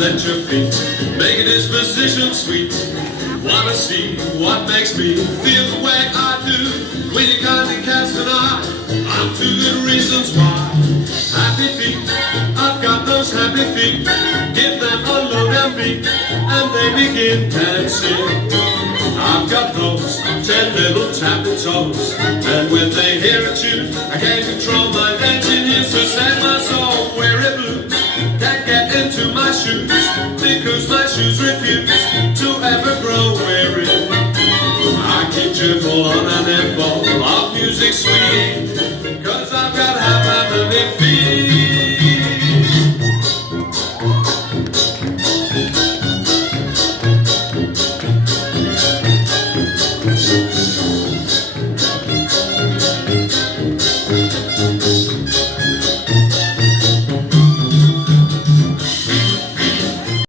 let your feet make a disposition sweet. Wanna see what makes me feel the way I do when you kindly cast an eye on two good reasons why. Happy feet, I've got those happy feet. Give them a load and beat, and they begin dancing. I've got those 10 little tapping toes, and when they hear a tune, I can't control my dancing. Used to set my soul weary blues. Can't get into my shoes because my shoes refuse to ever grow weary. I keep cheerful on an airfall of music sweet.